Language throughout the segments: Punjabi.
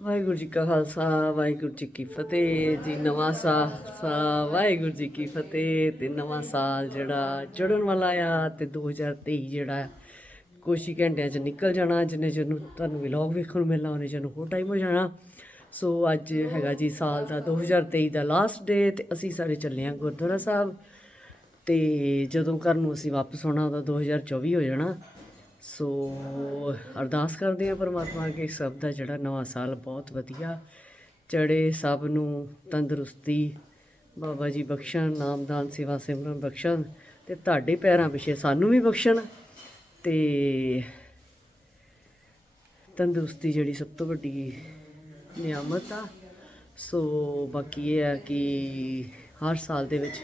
ਵਾਹਿਗੁਰੂ ਜੀ ਕਾ ਖਾਲਸਾ, ਵਾਹਿਗੁਰੂ ਜੀ ਕੀ ਫਤਿਹ ਜੀ। ਨਵਾਂ ਸਾਲ ਸਾ ਵਾਹਿਗੁਰੂ ਜੀ ਕੀ ਫਤਿਹ ਤੇ ਨਵਾਂ ਸਾਲ ਜਿਹੜਾ ਚੜ੍ਹਨ ਵਾਲਾ ਆ ਤੇ 2023 ਜਿਹੜਾ ਆ ਕੁਛ ਹੀ ਘੰਟਿਆਂ ਚ ਨਿਕਲ ਜਾਣਾ ਜਿੰਨੇ ਚਿਰ ਨੂੰ ਤੁਹਾਨੂੰ ਵਲੌਗ ਵੇਖਣ ਨੂੰ ਮਿਲਣਾ, ਉਹਨੇ ਚਿਰ ਨੂੰ ਹੋਰ ਟਾਈਮ ਹੋ ਜਾਣਾ। ਸੋ ਅੱਜ ਹੈਗਾ ਜੀ ਸਾਲ ਦਾ 2023 ਦਾ ਲਾਸਟ ਡੇ ਤੇ ਅਸੀਂ ਸਾਰੇ ਚੱਲੇ ਆ ਗੁਰਦੁਆਰਾ ਸਾਹਿਬ। ਤੇ ਜਦੋਂ ਘਰ ਨੂੰ ਅਸੀਂ ਵਾਪਸ ਆਉਣਾ, ਉਹਦਾ 2024 ਹੋ ਜਾਣਾ। ਸੋ ਅਰਦਾਸ ਕਰਦੇ ਆ ਪਰਮਾਤਮਾ ਅੱਗੇ ਸਭ ਦਾ ਜਿਹੜਾ ਨਵਾਂ ਸਾਲ ਬਹੁਤ ਵਧੀਆ ਚੜੇ ਸਭ ਨੂੰ ਤੰਦਰੁਸਤੀ। ਬਾਬਾ ਜੀ ਬਖਸ਼ਣ, ਨਾਮਦਾਨ, ਸੇਵਾ ਸਿਮਰਨ ਬਖਸ਼ਣ ਤੇ ਤੁਹਾਡੇ ਪੈਰਾਂ ਪਿੱਛੇ ਸਾਨੂੰ ਵੀ ਬਖਸ਼ਣ ਤੇ ਤੰਦਰੁਸਤੀ ਜਿਹੜੀ ਸਭ ਤੋਂ ਵੱਡੀ ਨਿਆਮਤ ਆ। ਸੋ ਬਾਕੀ ਇਹ ਆ ਕਿ ਹਰ ਸਾਲ ਦੇ ਵਿੱਚ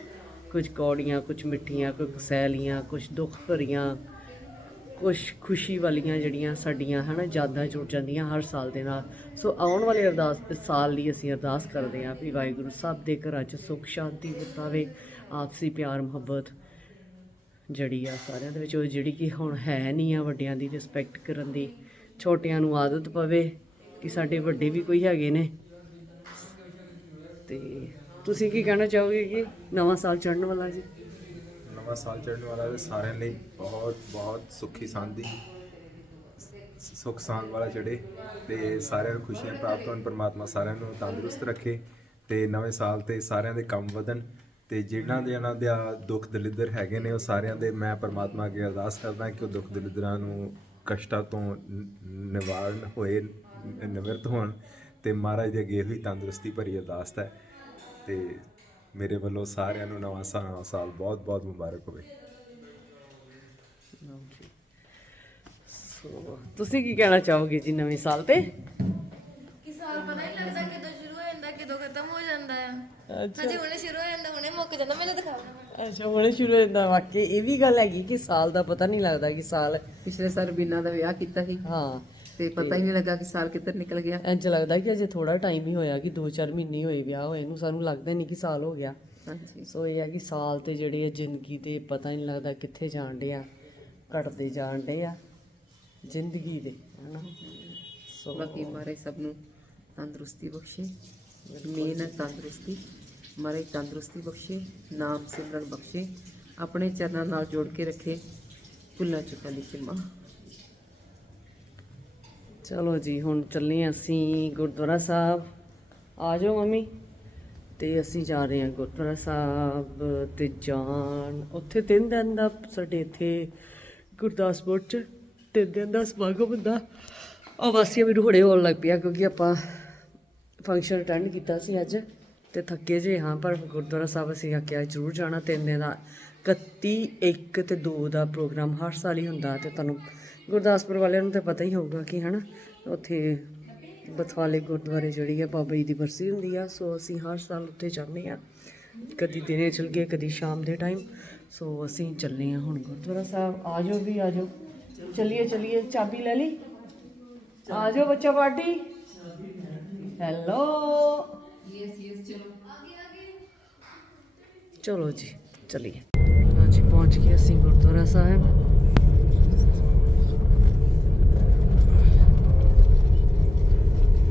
ਕੁਝ ਕੌੜੀਆਂ, ਕੁਝ ਮਿੱਠੀਆਂ, ਕੁਝ ਸੈਲੀਆਂ, ਕੁਝ ਦੁੱਖ ਭਰੀਆਂ ਕੁਝ ਖੁਸ਼ੀ ਵਾਲੀਆਂ ਜਿਹੜੀਆਂ ਸਾਡੀਆਂ ਹਨਾ ਯਾਦਾਂ ਜੁੜ ਜਾਂਦੀਆਂ ਹਰ ਸਾਲ ਦੇ ਨਾਲ। ਸੋ ਆਉਣ ਵਾਲੇ ਅਰਦਾਸ ਸਾਲ ਲਈ ਅਸੀਂ ਅਰਦਾਸ ਕਰਦੇ ਹਾਂ ਵੀ ਵਾਹਿਗੁਰੂ ਸਭ ਦੇ ਘਰਾਂ 'ਚ ਸੁੱਖ ਸ਼ਾਂਤੀ ਵਰਤਾਵੇ, ਆਪਸੀ ਪਿਆਰ, ਮੁਹੱਬਤ ਜਿਹੜੀ ਆ ਸਾਰਿਆਂ ਦੇ ਵਿੱਚ, ਉਹ ਜਿਹੜੀ ਕਿ ਹੁਣ ਹੈ ਨਹੀਂ ਆ ਵੱਡਿਆਂ ਦੀ ਰਿਸਪੈਕਟ ਕਰਨ ਦੀ, ਛੋਟਿਆਂ ਨੂੰ ਆਦਤ ਪਵੇ ਕਿ ਸਾਡੇ ਵੱਡੇ ਵੀ ਕੋਈ ਹੈਗੇ ਨੇ। ਤੇ ਤੁਸੀਂ ਕੀ ਕਹਿਣਾ ਚਾਹੋਗੇ ਕਿ ਨਵਾਂ ਸਾਲ ਚੜ੍ਹਨ ਵਾਲਾ ਜੀ? ਨਵਾਂ ਸਾਲ ਚੜ੍ਹਨ ਵਾਲਾ ਹੈ ਸਾਰਿਆਂ ਲਈ ਬਹੁਤ ਬਹੁਤ ਸੁੱਖੀ ਸਾਂਦੀ ਸੁੱਖ ਸਾਂਦ ਵਾਲਾ ਚੜੇ ਤੇ ਸਾਰਿਆਂ ਨੂੰ ਖੁਸ਼ੀਆਂ ਪ੍ਰਾਪਤ ਹੋਣ, ਪਰਮਾਤਮਾ ਸਾਰਿਆਂ ਨੂੰ ਤੰਦਰੁਸਤ ਰੱਖੇ ਤੇ ਨਵੇਂ ਸਾਲ ਤੇ ਸਾਰਿਆਂ ਦੇ ਕੰਮ ਵਧਣ ਤੇ ਜਿਹਨਾਂ ਦੇ ਇਹਨਾਂ ਦੇ ਦੁੱਖ ਦਲਿੱਦਰ ਹੈਗੇ ਨੇ, ਉਹ ਸਾਰਿਆਂ ਦੇ ਮੈਂ ਪਰਮਾਤਮਾ ਅੱਗੇ ਅਰਦਾਸ ਕਰਦਾ ਕਿ ਉਹ ਦੁੱਖ ਦਲਿੱਦਰਾਂ ਨੂੰ ਕਸ਼ਟਾਂ ਤੋਂ ਨ- ਨਿਵਾਰਨ ਹੋਏ ਨ- ਨਿਵਰਤ ਹੋਣ ਤੇ ਮਹਾਰਾਜ ਦੇ ਅੱਗੇ ਹੋਈ ਤੰਦਰੁਸਤੀ ਭਰੀ ਅਰਦਾਸ ਹੈ ਤੇ ਮੇਰੇ ਵੱਲੋਂ ਸਾਰਿਆਂ ਨੂੰ ਨਵਾਂ ਸਾ- ਸਾਲ ਬਹੁਤ ਬਹੁਤ ਮੁਬਾਰਕ ਹੋਵੇ। ਲਓ ਜੀ। ਸੋ ਤੁਸੀਂ ਕੀ ਕਹਿਣਾ ਚਾਹੋਗੇ ਜੀ ਨਵੇਂ ਸਾਲ ਤੇ? ਕਿ ਸਾਲ ਪਤਾ ਨਹੀਂ ਲੱਗਦਾ ਕਿਦੋਂ ਸ਼ੁਰੂ ਹੋ ਜਾਂਦਾ ਕਿਦੋਂ ਖਤਮ ਹੋ ਜਾਂਦਾ ਆ। ਹਜੇ ਹੁਣੇ ਸ਼ੁਰੂ ਹੋ ਜਾਂਦਾ ਹੁਣੇ ਮੁੱਕ ਜਾਂਦਾ ਮੈਨੂੰ ਦਿਖਾ ਦੇਣਾ ਅੱਛਾ ਹੁਣੇ ਸ਼ੁਰੂ ਹੋ ਜਾਂਦਾ ਵਾਕਈ ਇਹ ਵੀ ਗੱਲ ਹੈਗੀ ਕਿ ਸਾਲ ਦਾ ਪਤਾ ਨਹੀਂ ਲੱਗਦਾ ਕਿ ਸਾਲ ਪਿਛਲੇ ਸਾਲ ਬੀਨਾ ਦਾ ਵਿਆਹ ਕੀਤਾ ਸੀ। ਹਾਂ। ਤੇ ਪਤਾ ਹੀ ਨਹੀਂ ਲੱਗਾ ਕਿ ਸਾਲ ਕਿੱਧਰ ਨਿਕਲ ਗਿਆ। ਇੰਜ ਲੱਗਦਾ ਕਿ ਅਜੇ ਥੋੜਾ ਟਾਈਮ ਹੀ ਹੋਇਆ ਕਿ 2-4 ਮਹੀਨੇ ਹੋਏ ਵਿਆਹ ਹੋਏ ਨੂੰ ਸਾਨੂੰ ਲੱਗਦਾ ਨਹੀਂ ਕਿ ਸਾਲ ਹੋ ਗਿਆ। ਹਾਂਜੀ। ਸੋ ਇਹ ਹੈ ਕਿ ਸਾਲ ਤੇ ਜਿਹੜੇ ਆ ਜ਼ਿੰਦਗੀ ਦੇ ਪਤਾ ਨਹੀਂ ਲੱਗਦਾ ਕਿੱਥੇ ਜਾਣ ਡੇ ਆ ਘਟਦੇ ਜਾਣ ਡੇ ਆ ਜ਼ਿੰਦਗੀ ਦੇ ਹਨਾ? ਸੋ ਬਾਕੀ ਮਾਰੇ ਸਭ ਨੂੰ ਤੰਦਰੁਸਤੀ ਬਖਸ਼ੇ ਮੇਨ ਤੰਦਰੁਸਤੀ। ਮਾਰੇ ਤੰਦਰੁਸਤੀ ਬਖਸ਼ੇ ਨਾਮ ਸਿਮਰਨ ਬਖਸ਼ੇ ਆਪਣੇ ਚਰਨਾਂ ਨਾਲ ਜੋੜ ਕੇ ਰੱਖੇ ਭੁੱਲਾਂ ਚੁੱਕਾਂ ਦੀ ਖਿਮਾ ਚਲੋ ਜੀ, ਹੁਣ ਚੱਲੇ ਅਸੀਂ ਗੁਰਦੁਆਰਾ ਸਾਹਿਬ। ਆ ਜਾਓ ਮੰਮੀ। ਤੇ ਅਸੀਂ ਜਾ ਰਹੇ ਹਾਂ ਗੁਰਦੁਆਰਾ ਸਾਹਿਬ ਤੇ ਜਾਣ। ਉੱਥੇ ਤਿੰਨ ਦਿਨ ਦਾ ਸਾਡੇ ਇੱਥੇ ਗੁਰਦਾਸਪੁਰ ਚ ਤਿੰਨ ਦਿਨ ਦਾ ਸਮਾਗਮ ਹੁੰਦਾ। ਉਹ ਵਾਸੀਆਂ ਵੀ ਹੁਣੇ ਹੋਣ ਲੱਗ ਪਿਆ ਕਿਉਂਕਿ ਆਪਾਂ ਫੰਕਸ਼ਨ ਅਟੈਂਡ ਕੀਤਾ ਸੀ ਅੱਜ। ਤੇ ਥੱਕੇ ਜੇ ਹਾਂ, ਪਰ ਗੁਰਦੁਆਰਾ ਸਾਹਿਬ ਅਸੀਂ ਆਖਿਆ ਜ਼ਰੂਰ ਜਾਣਾ। ਤਿੰਨ ਦਿਨ ਦਾ 31 1 ਤੇ 2 ਦਾ ਪ੍ਰੋਗਰਾਮ ਹਰ ਸਾਲ ਹੀ ਹੁੰਦਾ ਤੇ ਤੁਹਾਨੂੰ ਗੁਰਦਾਸਪੁਰ ਵਾਲਿਆਂ ਨੂੰ ਤਾਂ ਪਤਾ ਹੀ ਹੋਊਗਾ ਕਿ ਹਨਾ, ਉੱਥੇ ਬਥਵਾਲੇ ਗੁਰਦੁਆਰੇ ਜਿਹੜੀ ਹੈ ਬਾਬਾ ਜੀ ਦੀ ਬਰਸੀ ਹੁੰਦੀ ਆ, ਸੋ ਅਸੀਂ ਹਰ ਸਾਲ ਉੱਥੇ ਜਾਂਦੇ ਆ। ਕਦੀ ਦਿਨੇ ਚਲ ਗਏ, ਕਦੀ ਸ਼ਾਮ ਦੇ ਟਾਈਮ ਸੋ ਅਸੀਂ ਚੱਲੇ ਆ ਹੁਣ ਗੁਰਦੁਆਰਾ ਸਾਹਿਬ। ਆ ਜਾਓ ਵੀ ਆ ਜਾਓ ਚਲਿਏ ਚਲਿਏ। ਚਾਬੀ ਲੈ ਲਈ? ਆ ਜਾਓ ਬੱਚਾ ਪਾਰਟੀ। ਹੈਲੋ ਚਲੋ ਜੀ, ਚਲਿਏ। ਹਾਂਜੀ, ਪਹੁੰਚ ਗਏ ਅਸੀਂ ਗੁਰਦੁਆਰਾ ਸਾਹਿਬ।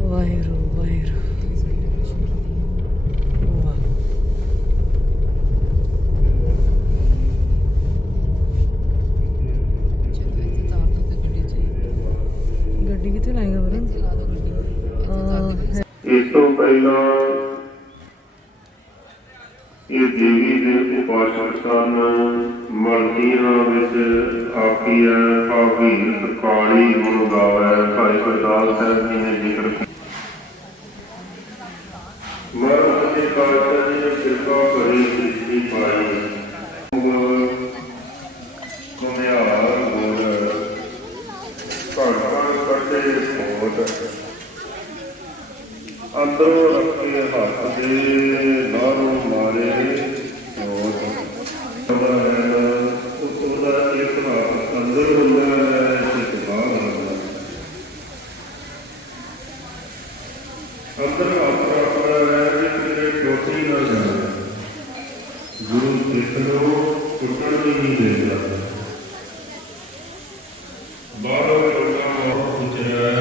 ਵਾਹਿਗੁਰੂ ਵਾਹਿਗੁਰੂ। ਵਾਹ। ਗੱਡੀ ਕਿੱਥੇ ਲਾਏਗਾ ਵਰਨ ਇਸ ਤੋਂ ਪਹਿਲਾਂ ਇਹ ਦੇਵੀ ਦੇ ਉਪਾਸਕ ਸਨ ਮਲਕੀਆਂ ਵਿੱਚ ਆਖੀਐ ਭਾਵੀ ਕਾਲੀ ਗੁਣ ਗਾਵੈ ਭਾਈ ਗੁਰਦਾਸ ਸਾਹਿਬ ਜੀ ਨੇ ਜ਼ਿਕਰ ਕੀਤਾ ਮਰਨ ਦੇ ਕਾਰਨ ਨੇ ਕਿਰਪਾ ਕਰੀ ਸ੍ਰਿਸ਼ਟੀ ਪਾਈ ਕੁਮਿਆਰ ਗੁਰ ਘੜ ਘੜ ਕੱਟੇ ਹੋਤ ਅੰਦਰੋਂ ਰੱਖੇ ਹੱਥ ਦੇ ਬਾਹਰੋਂ ਮਾਰੇ ਜੋਤ ਉਹਦਾ ਇੱਕ ਹੱਥ ਅੰਦਰ ਹੁੰਦਾ ਹੈ ਇੱਕ ਬਾਹਰ ਹੁੰਦਾ ਹੈ ਅੰਦਰ ਹੱਥ ਰੱਖਦਾ ਹੈ ਕਿ ਕਿਤੇ ਟੋਟੀ ਨਾ ਜਾਵੇ ਗੁਰੂ ਕਿਤਨੋਂ ਟੁੱਟਣ ਨਹੀਂ ਦਿੰਦਾ ਬਾਹਰੋਂ ਲੋਕਾਂ ਬਹੁਤ ਪੁੱਛਿਆ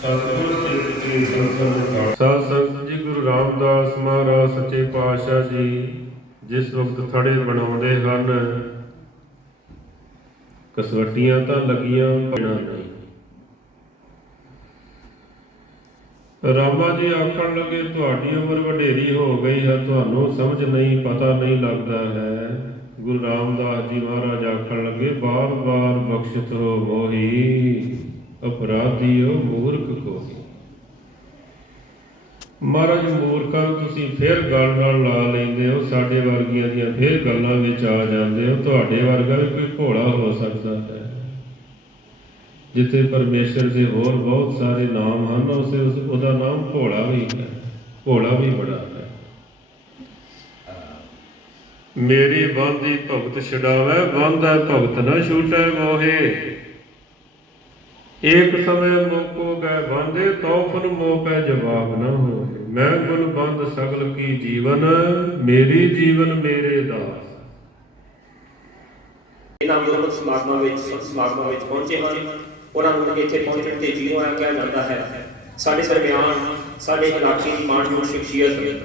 ਸਤਿਗੁਰ ਸਿੱਖ ਸ੍ਰੀ ਸੰਤ ਸਾਧ ਸੰਗਤ ਜੀ ਗੁਰੂ ਰਾਮਦਾਸ ਮਹਾਰਾਜ ਸੱਚੇ ਪਾਤਸ਼ਾਹ ਜੀ ਜਿਸ ਵਕਤ ਥੜੇ ਬਣਾਉਂਦੇ ਹਨ ਕਸਵੱਟੀਆਂ ਤਾਂ ਲੱਗੀਆਂ ਪੈਣਾ ਨਹੀਂ ਰਾਮਾ ਜੀ ਆਖਣ ਲੱਗੇ, ਤੁਹਾਡੀ ਉਮਰ ਵਡੇਰੀ ਹੋ ਗਈ ਹੈ, ਤੁਹਾਨੂੰ ਸਮਝ ਨਹੀਂ, ਪਤਾ ਨਹੀਂ ਲੱਗਦਾ ਹੈ। ਗੁਰੂ ਰਾਮਦਾਸ ਜੀ ਮਹਾਰਾਜ ਆਖਣ ਲੱਗੇ ਬਾਰ ਬਾਰ ਬਖਸ਼ਿਤ ਹੋ ਮੋਹੀ ਅਪਰਾਧੀਓ ਮੂਰਖ ਕੋਹੀ ਮਹਾਰਾਜ ਮੂਰਖਾਂ ਨੂੰ ਤੁਸੀਂ ਫਿਰ ਗੱਲ ਨਾਲ ਲਾ ਲੈਂਦੇ ਹੋ, ਸਾਡੇ ਵਰਗੀਆਂ ਦੀਆਂ ਫਿਰ ਗੱਲਾਂ ਵਿੱਚ ਆ ਜਾਂਦੇ ਹੋ, ਤੁਹਾਡੇ ਵਰਗਾ ਵੀ ਕੋਈ ਭੋਲਾ ਹੋ ਸਕਦਾ ਹੈ। ਜਿੱਥੇ ਪਰਮੇਸ਼ਰ ਦੇ ਹੋਰ ਬਹੁਤ ਸਾਰੇ ਨਾਮ ਹਨ, ਉਸੇ ਉਹਦਾ ਨਾਮ ਭੋਲਾ ਵੀ ਹੈ, ਭੋਲਾ ਵੀ ਬੜਾ ਹੈ। ਮੇਰੀ ਬੰਦੀ ਭਗਤ ਛਡਾਵੇ, ਬੰਦਾ ਭਗਤ ਨਾ ਛੂਟੈ ਮੋਹੇ। ਏਕ ਸਮੇਂ ਮੋਕੋ ਗਏ ਬੰਦੇ, ਤੌਫਨ ਮੋਹ ਜਵਾਬ ਨਾ ਹੋਏ। ਮੈਂ ਗੁਣ ਬੰਦ ਸਗਲ ਕੀ ਜੀਵਨ, ਮੇਰੀ ਜੀਵਨ ਮੇਰੇ ਦਾਸ। ਇਹਨਾਂ ਗੁਰਮਤਿ ਸਮਾਗਮਾਂ ਵਿੱਚ ਸਮਾਗਮਾਂ ਵਿੱਚ ਪਹੁੰਚੇ ਹਨ। ਉਹਨਾਂ ਨੂੰ ਇੱਥੇ ਪਹੁੰਚਣ ਤੇ ਜੀਓ ਆਇਆ ਕਿਹਾ ਜਾਂਦਾ ਹੈ। ਸਾਡੇ ਦਰਮਿਆਨ, ਸਾਡੇ ਇਲਾਕੇ ਦੀ ਮਾਣਯੋਗ ਸ਼ਖਸੀਅਤ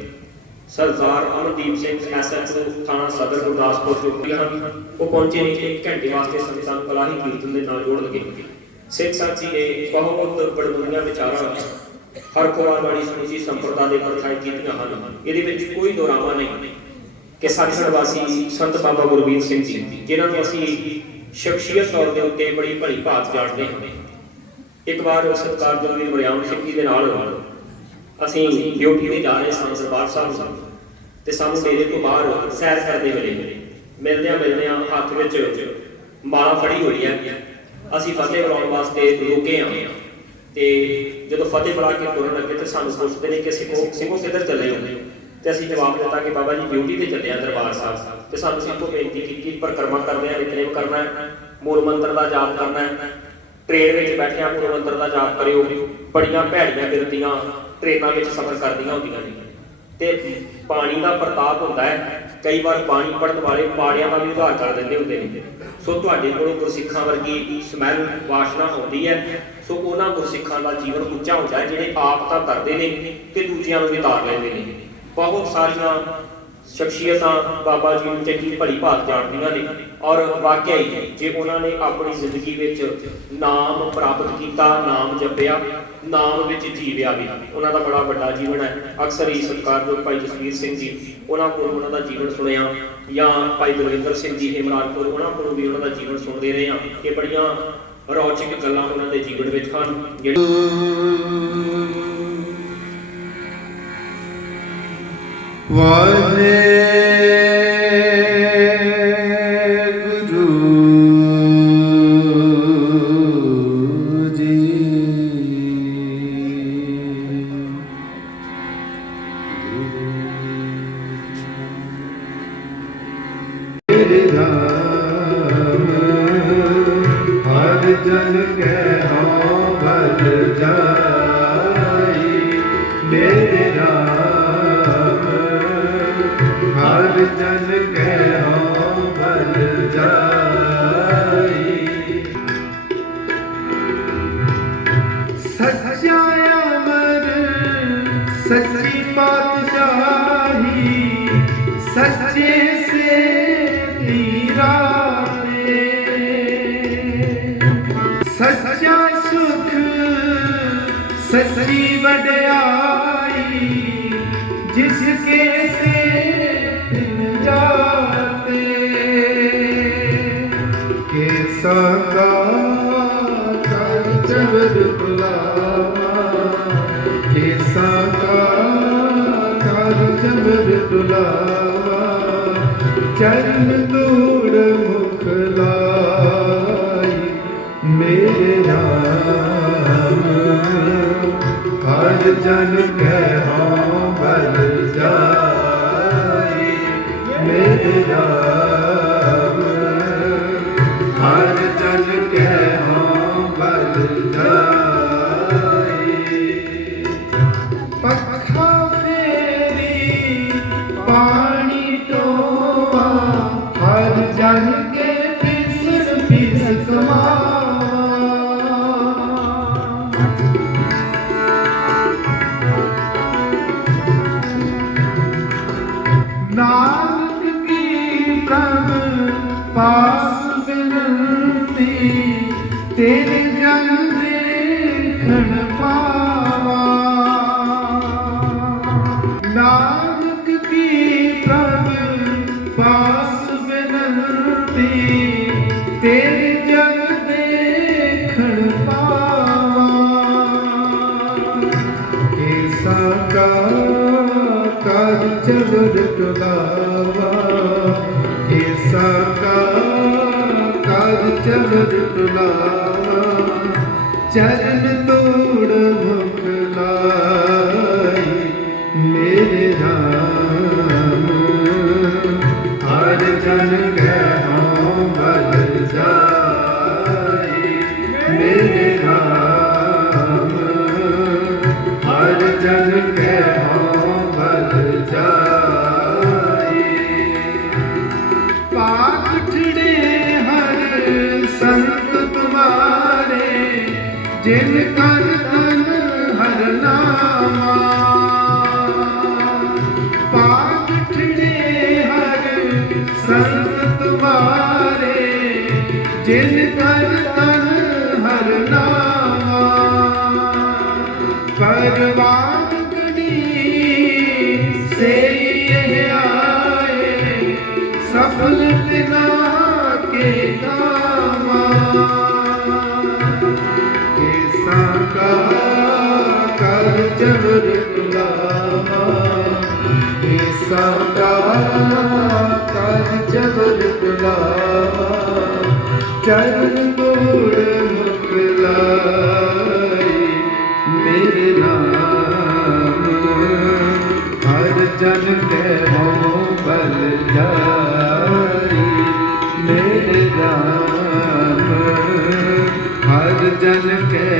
ਸਰਦਾਰ ਅਮਨਦੀਪ ਸਿੰਘ ਐਸਐਚਓ ਥਾਣਾ ਸਦਰ ਗੁਰਦਾਸਪੁਰ ਜੋ ਹਨ। ਉਹ ਪਹੁੰਚੇ ਨੇ ਇੱਕ ਘੰਟੇ ਵਾਸਤੇ ਸੰਗਤਾਂ ਨੂੰ ਕਲਾਹੀ ਕੀਰਤਨ ਦੇ ਨਾਲ ਜੋੜਨਗੇ ਸਿੱਖ ਸਾਥੀ ਨੇ ਬਹੁਤ ਬੜਬੜੀਆਂ ਵਿਚਾਰਾਂ ਹਰ ਖੁਰਾਕ ਵਾਲੀ ਸਮੁੱਚੀ ਸੰਪਰਦਾ ਦੇ ਪ੍ਰਥਾਏ ਕੀਤੀਆਂ ਹਨ। ਇਹਦੇ ਵਿੱਚ ਕੋਈ ਦੋਰਾਵਾ ਨਹੀਂ। ਕਿ ਸੱਚਖੰਡ ਵਾਸੀ ਸੰਤ ਬਾਬਾ ਗੁਰਬੀਰ ਸਿੰਘ ਜੀ, ਜਿਨ੍ਹਾਂ ਨੂੰ ਅਸੀਂ ਸ਼ਖਸੀਅਤ ਤੌਰ ਦੇ ਉੱਤੇ ਬੜੀ ਭਲੀ ਭਾਤ ਜਾਣਦੇ ਹਾਂ। ਇੱਕ ਵਾਰ ਸਤਿਕਾਰਯੋਗ ਵੀਰ ਮਰਿਆਮ ਸਿੰਘ ਜੀ ਦੇ ਨਾਲ ਅਸੀਂ ਡਿਊਟੀ ਤੇ ਜਾ ਰਹੇ ਸਾਂ ਦਰਬਾਰ ਸਾਹਿਬ ਤੇ ਸਾਨੂੰ ਡੇਰੇ ਤੋਂ ਬਾਹਰ ਸੈਰ ਕਰਦੇ ਮਿਲੇ। ਮਿਲਦਿਆਂ ਮਿਲਦਿਆਂ ਹੱਥ ਵਿੱਚ ਮਾਲਾ ਫੜੀ ਹੋਈ ਹੈ। ਅਸੀਂ ਫਤਿਹ ਬੁਲਾਉਣ ਵਾਸਤੇ ਰੁਕੇ ਹਾਂ ਤੇ ਜਦੋਂ ਫਤਿਹ ਬੁਲਾ ਕੇ ਤੁਰਨ ਲੱਗੇ ਤੇ ਸਾਨੂੰ ਪੁੱਛਦੇ ਨੇ ਕਿ ਸਿੰਘੋ ਸਿੰਘੋ ਕਿੱਧਰ ਚੱਲੇ। ਹੋ ਤੇ ਅਸੀਂ ਜਵਾਬ ਦਿੱਤਾ ਕਿ ਬਾਬਾ ਜੀ ਡਿਊਟੀ ਤੇ ਚੱਲਿਆ ਦਰਬਾਰ ਸਾਹਿਬ। ਤੇ ਸਾਨੂੰ ਸਭ ਤੋਂ ਬੇਨਤੀ ਕੀਤੀ ਪਰਿਕਰਮਾ ਕਰਦੇ ਆ ਨਿਤਨੇਮ ਕਰਨਾ ਹੈ ਮੂਲ ਮੰਤਰ ਦਾ ਜਾਪ ਕਰਨਾ ਹੈ। ਟ੍ਰੇਨ ਵਿੱਚ ਬੈਠਿਆਂ ਮੂਲ ਮੰਤਰ ਦਾ ਜਾਪ ਕਰਿਓ। ਬੜੀਆਂ ਭੈੜੀਆਂ ਬਿਰਤੀਆਂ ਟ੍ਰੇਨਾਂ ਵਿੱਚ ਸਫ਼ਰ ਕਰਦੀਆਂ ਹੁੰਦੀਆਂ ਨੇ। ਤੇ ਪਾਣੀ ਦਾ ਪ੍ਰਤਾਪ ਹੁੰਦਾ ਹੈ, ਕਈ ਵਾਰ ਪਾਣੀ ਪੜਨ ਵਾਲੇ ਪਾੜਿਆਂ ਦਾ ਵੀ ਉਧਾਰ ਕਰ ਦਿੰਦੇ ਹੁੰਦੇ ਨੇ। ਸੋ ਤੁਹਾਡੇ ਕੋਲੋਂ ਗੁਰਸਿੱਖਾਂ ਵਰਗੀ ਸਮੈਲ ਵਾਸ਼ਨਾ ਹੁੰਦੀ ਹੈ। ਸੋ ਉਹਨਾਂ ਗੁਰਸਿੱਖਾਂ ਦਾ ਜੀਵਨ ਉੱਚਾ ਹੁੰਦਾ ਹੈ, ਜਿਹੜੇ ਆਪ ਤਾਂ ਕਰਦੇ ਨੇ ਤੇ ਦੂਜਿਆਂ ਨੂੰ ਵੀ ਤਾਰ ਲੈਂਦੇ ਨੇ। ਬਹੁਤ ਸਾਰੀਆਂ ਸ਼ਖਸੀਅਤਾਂ ਬਾਬਾ ਜੀ ਨੂੰ ਚੰਗੀ ਭਲੀ ਭਾਤ ਜਾਣਦੀਆਂ ਨੇ ਔਰ ਵਾਕਿਆ ਹੀ ਜੇ ਉਹਨਾਂ ਨੇ ਆਪਣੀ ਜ਼ਿੰਦਗੀ ਵਿੱਚ ਨਾਮ ਪ੍ਰਾਪਤ ਕੀਤਾ, ਨਾਮ ਜਪਿਆ, ਨਾਮ ਵਿੱਚ ਜੀਵਿਆ ਵੀ, ਉਹਨਾਂ ਦਾ ਬੜਾ ਵੱਡਾ ਜੀਵਨ ਹੈ। ਅਕਸਰ ਹੀ ਸਤਿਕਾਰਯੋਗ ਭਾਈ ਜਸਵੀਰ ਸਿੰਘ ਜੀ, ਉਹਨਾਂ ਕੋਲ ਉਹਨਾਂ ਦਾ ਜੀਵਨ ਸੁਣਿਆ ਜਾਂ ਭਾਈ ਬਲਵਿੰਦਰ ਸਿੰਘ ਜੀ ਹਿਮਰਾਜਪੁਰ ਉਹਨਾਂ ਕੋਲੋਂ ਵੀ ਉਹਨਾਂ ਦਾ ਜੀਵਨ ਸੁਣਦੇ ਰਹੇ ਹਾਂ। ਇਹ ਬੜੀਆਂ ਰੌਚਕ ਗੱਲਾਂ ਉਹਨਾਂ ਦੇ ਜੀਵਨ ਵਿੱਚ ਹਨ। ਵਾਹਿਗੁਰੂ। ਸੱਚਾ ਅਮਰ ਸੱਚੀ ਪਾਤਸ਼ਾਹੀ ਸੱਚੇ ਸੇ ਤੀਰਾ ਸੱਚਾ ਸੁਖ ਸੱਚੀ ਵਡਿਆਈ ਜਿਸ ਕੇ ਸੇ ਤਿਨ ਜਾਤੇ ਕੇ ਸਾਕਾ ਚਬਰ ਬੁਲਾਵਾ ਕੇ ਸਾਕਾ ਕਰ ਚਬਰ ਬੁਲਾਵਾ ਚਰਨ ਦੂੜ ਮੁਖ ਲਾਈ ਮੇਰੇ ਨਾਮ ਹਰ ਜਨ ਕਹਿ ਹਾਂ ਬਲ ਜਾਈ ਮੇਰੇ ਨਾਮ ਪਾਸ ਬਿਨੰਤੀ ਤੇਰੇ ਜਨ ਦੇਖਣ ਪਾਵਾ ਨਾਨਕ ਕੀ ਪ੍ਰਭ ਪਾਸ ਬਿਨੰਤੀ ਤੇਰੇ ਜਨ ਦੇਖਣ ਪਾਵਾ। ਕੇਸਾ ਕਾ ਕਰ ਚਦਰ ਤੁਲਾਵਾ ਕੇਸਾ ਚਲਰ ਟੁਲਾਵਾ ਚਰਨ ਸੰਤ ਤੁਮਾਰੇ ਜਿਨ ਕਰ ਤਨ ਹਰ ਨਾਮਾ। ਪਰਵਾਨ ਗੜੀ ਸੇ ਇਹ ਆਏ, ਸਫਲ ਬਿਨਾ ਕੇ ਕਾਮਾ। ਕੇਸਾ ਕਾ ਕਰ ਜਬਰ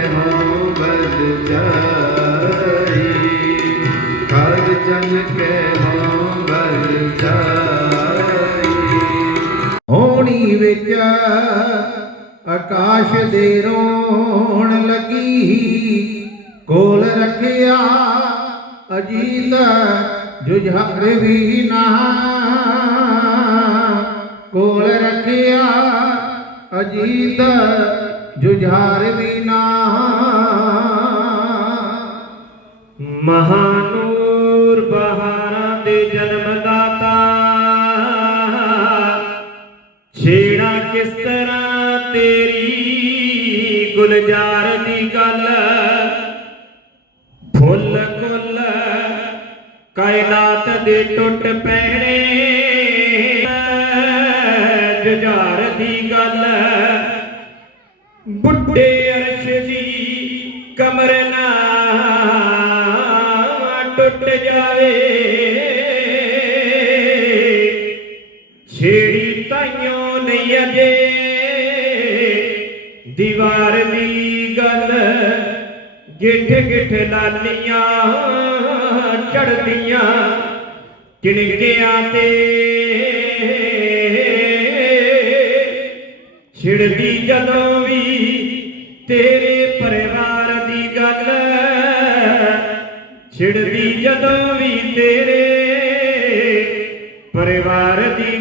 ਹੋ ਬਲ ਜਾਈ। ਹਰ ਜਨ ਕੇ ਹੋ ਬਲ ਜਾਈ। ਹੋਣੀ ਵਿੱਚ ਆਕਾਸ਼ ਦੇ ਰੋਣ ਲੱਗੀ। ਕੋਲ ਰੱਖਿਆ, ਅਜੀਤ, ਜੁਝਾਰ ਵੀ ਨਾ। ਕੋਲ ਰੱਖਿਆ, ਅਜੀਤ ਜੁਝਾਰ ਵੀ ਨਾ। ਮਹਾਨੂਰ ਬਹਾਰਾਂ ਦੇ ਜਨਮ ਦਾਤਾ ਛੇੜਾ ਕਿਸ ਤਰ੍ਹਾਂ ਤੇਰੀ ਗੁਲਜ਼ਾਰ ਦੀ ਗੱਲ। ਫੁੱਲ ਕੁੱਲ ਕਾਇਨਾਤ ਦੇ ਟੁੱਟ ਪੈਣੇ। ਜੁਝਾਰ ਗਿੱਠ ਲਾਲੀਆਂ ਚੜਦੀਆਂ ਚਿਣਕਿਆਂ ਤੇ ਛਿੜਦੀ ਜਦੋਂ ਵੀ ਤੇਰੇ ਪਰਿਵਾਰ ਦੀ ਗੱਲ ਛਿੜਦੀ ਜਦੋਂ ਵੀ ਤੇਰੇ ਪਰਿਵਾਰ ਦੀ